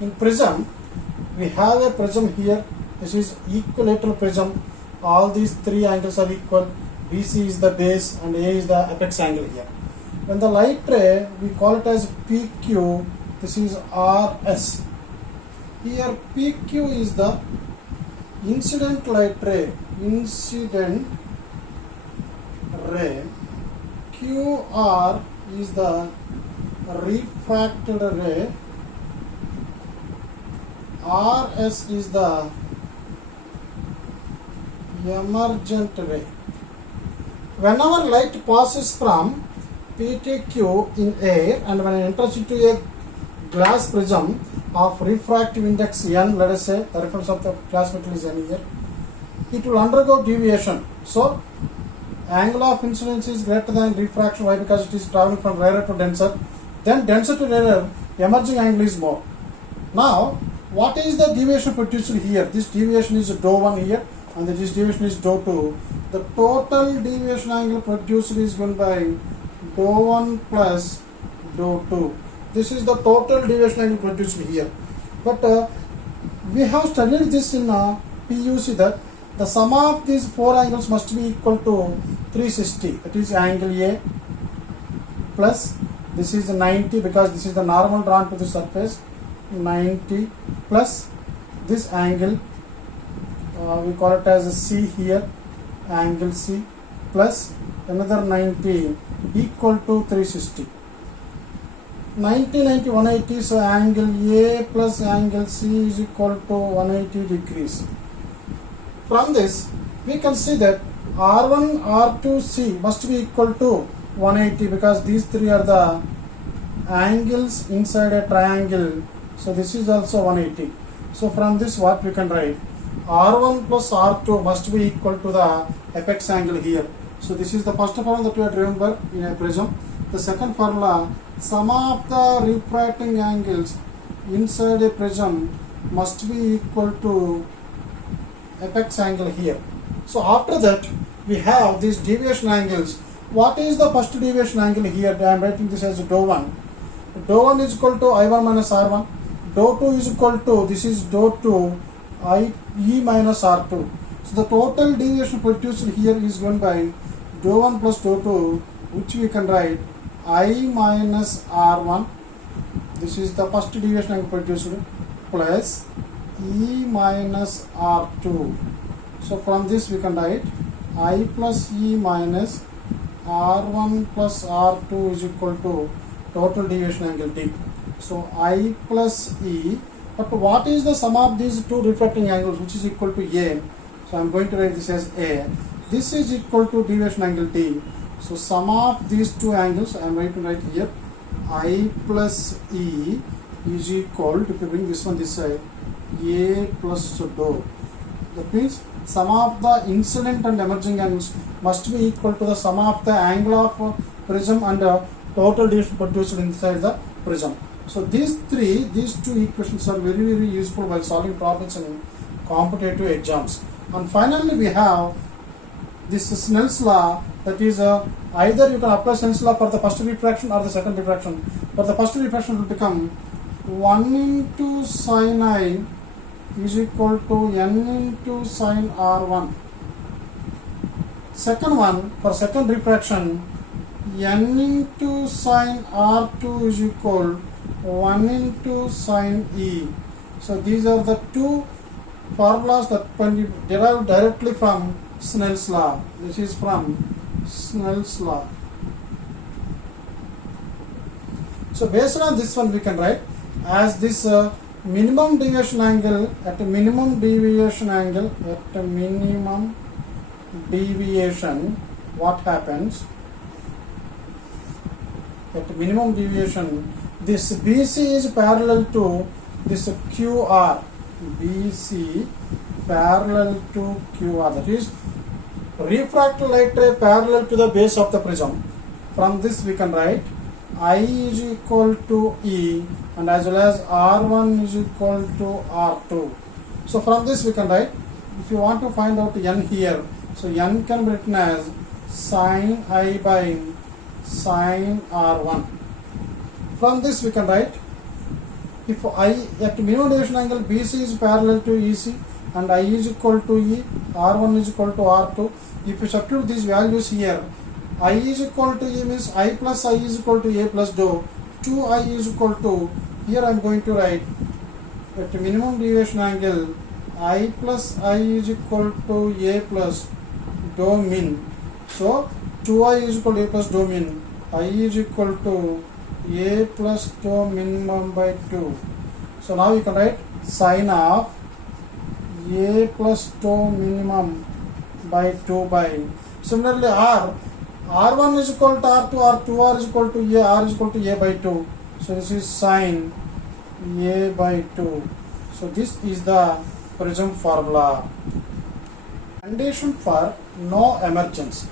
In prism, we have a prism here. This is equilateral prism. All these three angles are equal. BC is the base and A is the apex angle here. When the light ray, we call it as PQ. This is RS. Here PQ is the incident light ray. Incident ray. QR is the refracted ray. RS is the emergent ray. Whenever light passes from PTQ in air and when it enters into a glass prism of refractive index n, let us say the reference of the glass metal is n here, it will undergo deviation. So angle of incidence is greater than refraction. Why? Because it is traveling from rarer to denser. Then denser to rarer, emerging angle is more. Now, what is the deviation produced here? This deviation is dou 1 here and this deviation is dou 2. The total deviation angle produced is given by dou 1 plus dou 2. This is the total deviation angle produced here. But we have studied this in PUC that the sum of these four angles must be equal to 360. That is angle A plus this is 90 because this is the normal drawn to the surface, 90 plus this angle we call it as a C here, angle C plus another 90 equal to 360. 90, 90, 180, so angle A plus angle C is equal to 180 degrees. From this, we can see that R1, R2, C must be equal to 180 because these three are the angles inside a triangle. So this is also 180. So from this what we can write? R1 plus R2 must be equal to the apex angle here. So this is the first formula that we have to remember in a prism. The second formula, sum of the refracting angles inside a prism must be equal to apex angle here. So after that we have these deviation angles. What is the first deviation angle here? I am writing this as dou 1. Dou 1 is equal to I1 minus R1. Dou 2 is equal to, this is dou 2 E minus R2. So the total deviation produced here is given by dou 1 plus dou 2, which we can write I minus R1. This is the first deviation angle produced plus E minus R2. So from this we can write I plus E minus R1 plus R2 is equal to total deviation angle D. So I plus E, but what is the sum of these two refracting angles, which is equal to A? So I am going to write this as A. This is equal to deviation angle D. So sum of these two angles, I am going to write here I plus E is equal to, if you bring this one this side, A plus dou. That means sum of the incident and emerging angles must be equal to the sum of the angle of prism and total deviation produced inside the prism. So these two equations are very, very useful while solving problems in competitive exams. And finally we have this Snell's law, that is either you can apply Snell's law for the first refraction or the second refraction. For the first refraction will become 1 into sin I is equal to n into sin R1. Second one, for second refraction, n into sin R2 is equal 1 into sin E. So these are the two formulas that can be derived directly from Snell's law. This is from Snell's law. So based on this one we can write as this minimum deviation angle at a minimum deviation what happens at minimum deviation, this BC is parallel to this QR. BC parallel to QR, that is refracted light ray parallel to the base of the prism. From this we can write I is equal to E and as well as R1 is equal to R2. So from this we can write, if you want to find out n here, so n can be written as sin I by sin R1. From this we can write if I at minimum deviation angle BC is parallel to EC and I is equal to E, R1 is equal to R2. If you substitute these values here, I is equal to E means I plus I is equal to A plus dou. 2I is equal to, here I am going to write at minimum deviation angle I plus I is equal to A plus dou min. So 2I is equal to A plus dou min. I is equal to A plus dou minimum by 2. So now you can write sine of A plus dou minimum by 2 by. Similarly R1 is equal to R2, R2R is equal to A, R is equal to A by 2. So this is sine A by 2. So this is the prism formula. Condition for no emergence.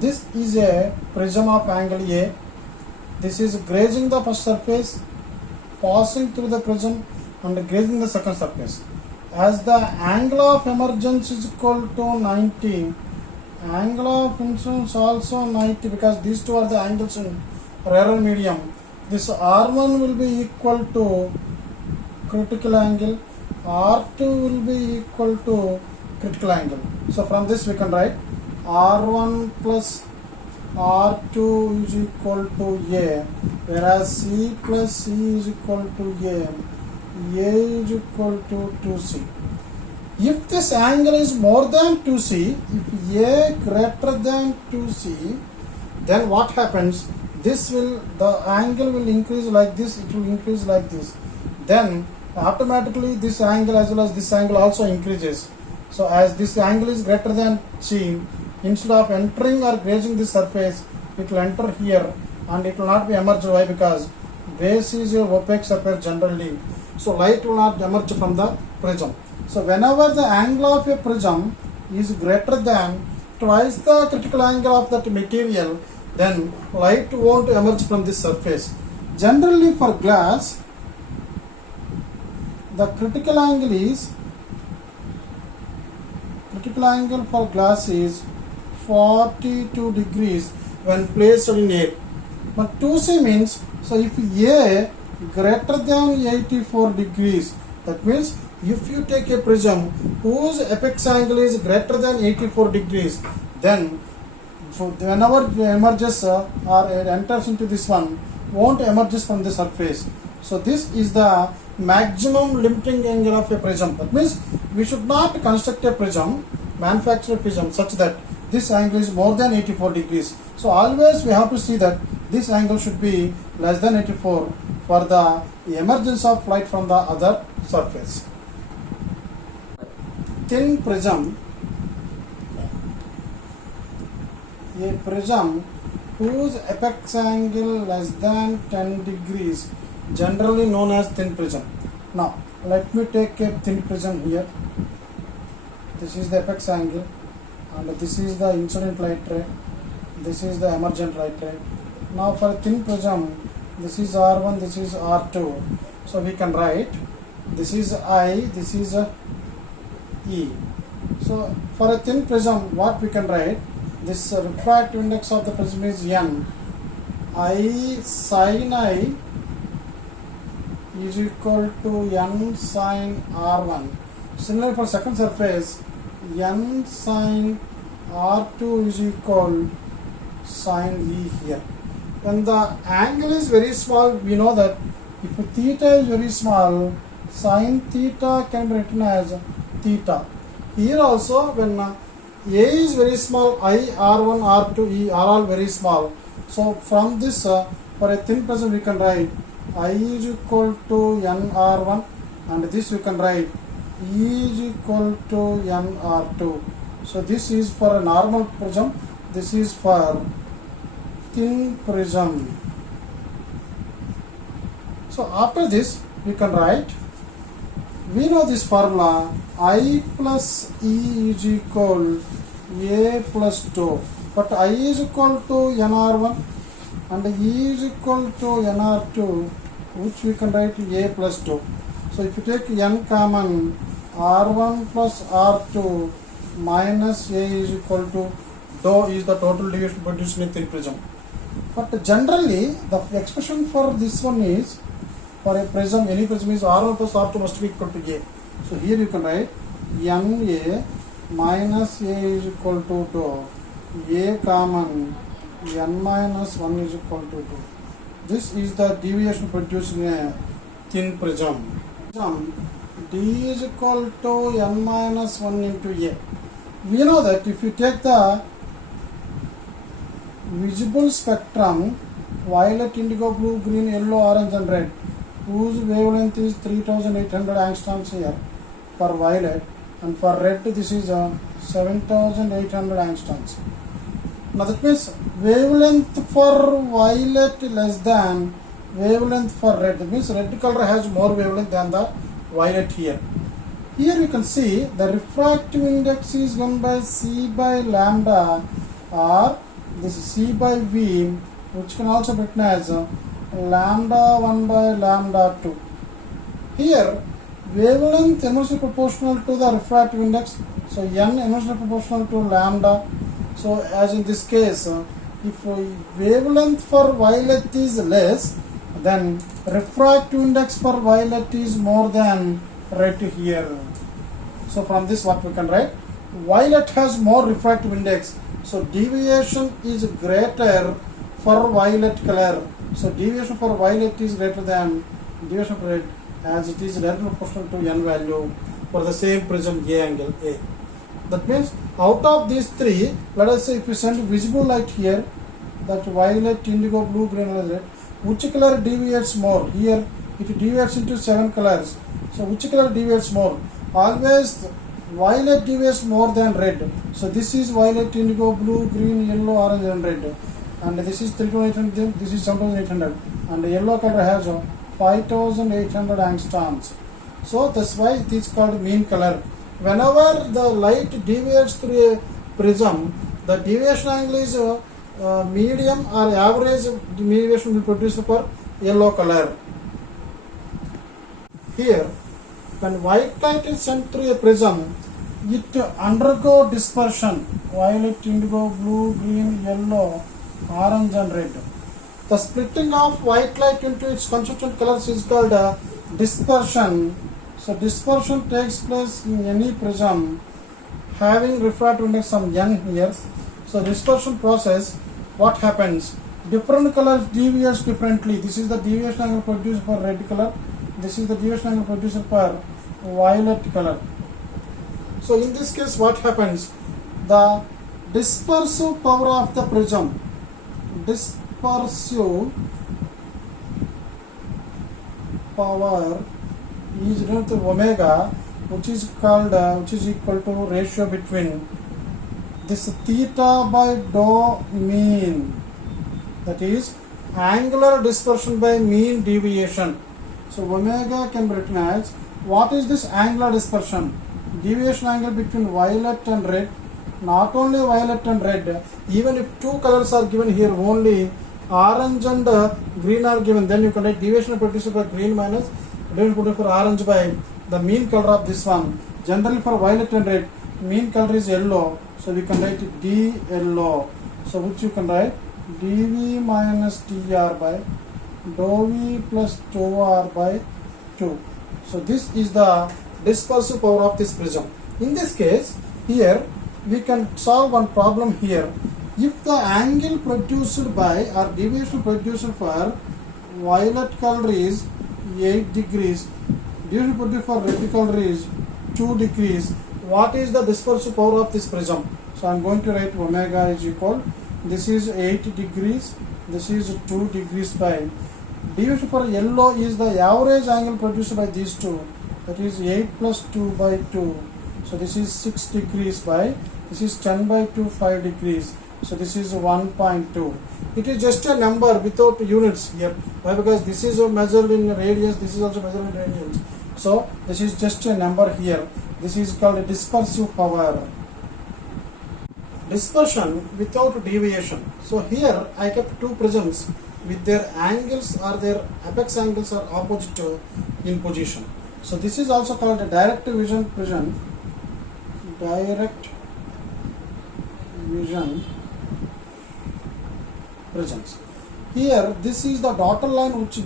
This is a prism of angle A. This is grazing the first surface, passing through the prism and grazing the second surface. As the angle of emergence is equal to 90, angle of incidence also 90, because these two are the angles in rarer medium. This R1 will be equal to critical angle, R2 will be equal to critical angle. So from this we can write R1 plus R2 is equal to A, whereas C plus C is equal to A is equal to 2C. If this angle is more than 2C, if A greater than 2C, then what happens? The angle will increase like this, it will increase like this. Then automatically this angle as well as this angle also increases. So as this angle is greater than C, instead of entering or grazing this surface, it will enter here and it will not be emerged. Why? Because base is a opaque surface generally. So light will not emerge from the prism. So whenever the angle of a prism is greater than twice the critical angle of that material, then light won't emerge from this surface. Generally for glass, the critical angle for glass is 42 degrees when placed in air. But 2C means, so if A greater than 84 degrees, that means if you take a prism whose apex angle is greater than 84 degrees, then whenever it emerges or it enters into this one, won't emerges from the surface. So this is the maximum limiting angle of a prism. That means we should not construct a prism, manufacture a prism such that this angle is more than 84 degrees. So always we have to see that this angle should be less than 84 for the emergence of light from the other surface. Thin prism, a prism whose apex angle less than 10 degrees, generally known as thin prism. Now let me take a thin prism here. This is the apex angle and this is the incident light ray, this is the emergent light ray. Now for a thin prism, this is R1, this is R2. So we can write this is I, this is E. So for a thin prism, what we can write? This refractive index of the prism is N. I sin I is equal to N sin R1. Similarly for second surface, N sin R2 is equal sin E here. When the angle is very small, we know that if theta is very small, sin theta can be written as theta. Here also, when A is very small, I, R1, R2, E are all very small. So from this, for a thin prism, we can write I is equal to N R1, and this we can write E is equal to N R2. So this is for a normal prism, this is for thin prism. So after this, we can write, we know this formula, I plus E is equal A plus dou, but I is equal to NR1 and E is equal to NR2, which we can write A plus dou. So if you take N common, R1 plus R2 minus A is equal to dou is the total deviation produced in a thin prism. But generally, the expression for this one is for a prism, any prism is R1 plus R2 must be equal to A. So here you can write NA minus A is equal to A common N minus 1 is equal to 2. This is the deviation produced in a thin prism. D is equal to N minus 1 into A. We know that if you take the visible spectrum, violet, indigo, blue, green, yellow, orange and red, whose wavelength is 3800 angstroms here for violet, and for red this is 7800 angstroms. Now that means wavelength for violet less than wavelength for red. That means red color has more wavelength than the violet here. Here you can see the refractive index is given by C by lambda, or this is C by V, which can also be written as lambda 1 by lambda 2. Here wavelength inversely proportional to the refractive index, so n inversely proportional to lambda. So as in this case, if wavelength for violet is less, then refractive index for violet is more than red here. So from this what we can write, violet has more refractive index, so deviation is greater for violet color. So deviation for violet is greater than deviation for red, as it is directly proportional to n value for the same prism A angle A. That means out of these three, let us say if we send visible light here, that violet, indigo, blue, green and red, which color deviates more? Here it deviates into 7 colors. So which color deviates more? Always violet deviates more than red. So this is violet, indigo, blue, green, yellow, orange and red. And this is 3800, this is 7800. And the yellow color has 5800 angstroms. So that's why it is called mean color. Whenever the light deviates through a prism, the deviation angle is medium or average deviation will produce for yellow color. Here, when white light is sent through a prism, it undergo dispersion, violet, indigo, blue, green, yellow, orange and red. The splitting of white light into its constituent colors is called dispersion. So dispersion takes place in any prism having refractive index of n here. So dispersion process, what happens? Different colors deviates differently. This is the deviation angle produced for red color. This is the deviation angle produced for violet color. So in this case what happens? The dispersive power of the prism, dispersive power is equal to omega, which is called which is equal to ratio between this theta by dou mean, that is angular dispersion by mean deviation. So omega can be written as, what is this angular dispersion? Deviation angle between violet and red. Not only violet and red, even if two colors are given here, only orange and green are given, then you can write deviation produced by green minus deviation produced for orange by the mean color of this one. Generally for violet and red, mean color is yellow, so we can write D yellow. So which you can write dV minus dr by dou V plus dou R by 2. So this is the dispersive power of this prism. In this case, here we can solve one problem here. If the angle produced by or deviation produced for violet color is 8 degrees, deviation produced for red color is 2 degrees, what is the dispersive power of this prism? So I am going to write omega is equal, this is 8 degrees, this is 2 degrees by deviation for yellow is the average angle produced by these two, that is 8 plus 2 by 2. So this is 6 degrees by, this is 10 by 2, 5 degrees. So this is 1.2. It is just a number without units here. Why? Because this is measured in radius, this is also measured in radians. So this is just a number here. This is called a dispersive power. Dispersion without deviation. So here I kept two prisms with their angles or their apex angles are opposite in position. So this is also called a direct vision prism. Direct vision prisms. here this is the dotted line which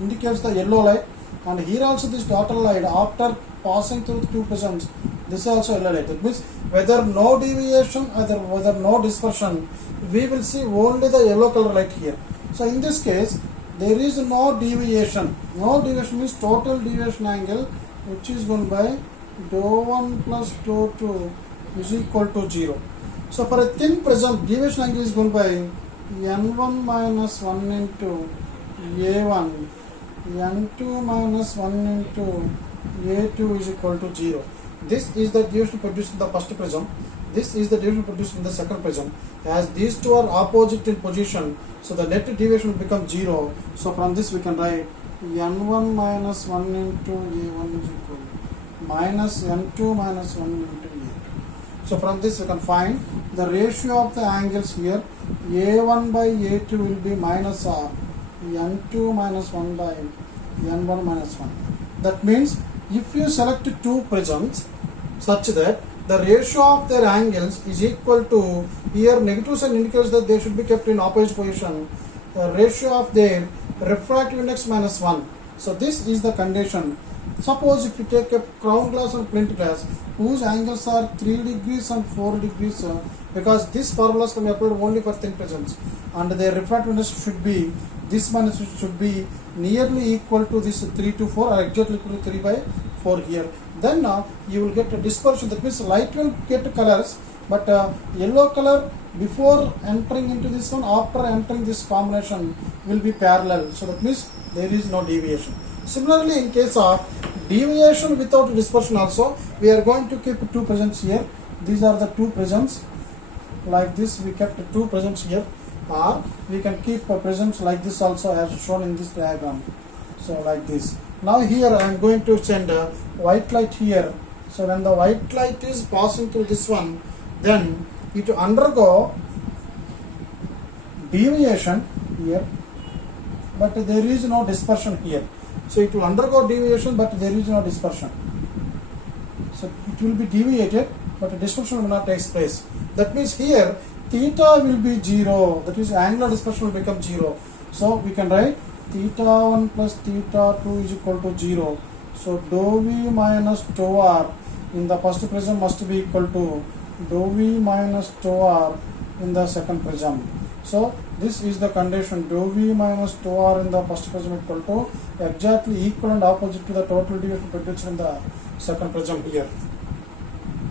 indicates the yellow light, and here also this dotted line after passing through the two prisms, this is also yellow light. That means whether no deviation, whether no dispersion, we will see only the yellow color light here. So in this case there is no deviation. No deviation means total deviation angle, which is given by dou 1 plus dou 2 is equal to 0. So for a thin prism, deviation angle is given by n1 minus 1 into a1, n2 minus 1 into a2 is equal to 0. This is the deviation produced in the first prism. This is the deviation produced in the second prism. As these two are opposite in position, so the net deviation will become 0. So from this we can write n1 minus 1 into a1 is equal to minus n2 minus 1 into a2. So from this we can find the ratio of the angles here. a1 by a2 will be minus r, n2 minus 1 by n1 minus 1. That means if you select two prisms such that the ratio of their angles is equal to, here negative sign indicates that they should be kept in opposite position, the ratio of their refractive index minus 1. So this is the condition. Suppose if you take a crown glass and flint glass whose angles are 3 degrees and 4 degrees, because these formulas can be applied only for thin prisms, and their refractive index should be, this one should be nearly equal to this 3 to 4 or exactly equal to 3 by 4 here. Then you will get a dispersion. That means light will get colors, but yellow color before entering into this one, after entering this combination will be parallel. So that means there is no deviation. Similarly, in case of deviation without dispersion also, we are going to keep two prisms here. These are the two prisms. Like this we kept two prisms here, or we can keep prisms like this also as shown in this diagram. So like this. Now here I am going to send a white light here. So when the white light is passing through this one, then it will undergo deviation here, but there is no dispersion here. So it will undergo deviation, but there is no dispersion. So it will be deviated, but dispersion will not take place. That means here theta will be 0. That is angular dispersion will become 0. So we can write theta 1 plus theta 2 is equal to 0. So dou v minus dou r in the first prism must be equal to dou v minus dou r in the second prism. So this is the condition, dou v minus dou r in the first prism equal to exactly equal and opposite to the total deviation produced in the second prism here.